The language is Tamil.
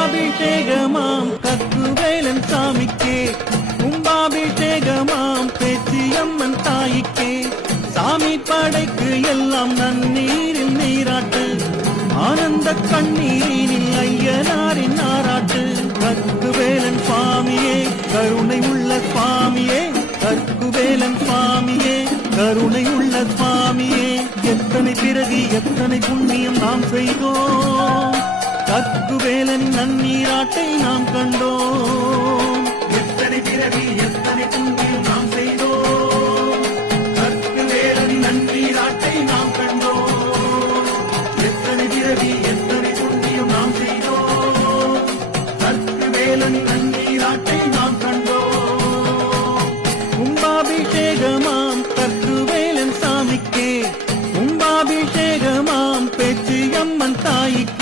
கும்பாபிஷேகமாம் கக்குவேலன் சாமிக்கே, கும்பாபிஷேகமாம் பேச்சியம்மன் தாய்க்கே, சாமி படைக்கு எல்லாம் நன்னீரில் நீராட்டு, ஆனந்த கண்ணீரினில் ஐயனாரின் நாராட்டு. கக்குவேலன் சுவாமியே கருணை உள்ள சுவாமியே, கக்குவேலன் சுவாமியே கருணை உள்ள சுவாமியே. எத்தனை பிறவி எத்தனை புண்ணியம் நாம் செய்தோம், கக்குவேலன் நன்னீராட்டை நாம் கண்டோம். எத்தனை பிறவி எத்தனை புண்ணியம் நாம் செய்தோம், கக்குவேலன் நன்னீராட்டை நாம் கண்டோம். எத்தனை பிறவி எத்தனை புண்ணியம் நாம் செய்தோம், கக்குவேலன் நன்னீராட்டை நாம் கண்டோம். கும்பாபிஷேகமாம் கக்குவேலன் சாமிக்கே, கும்பாபிஷேகமாம் பேச்சியம்மன் தாய்க்கு,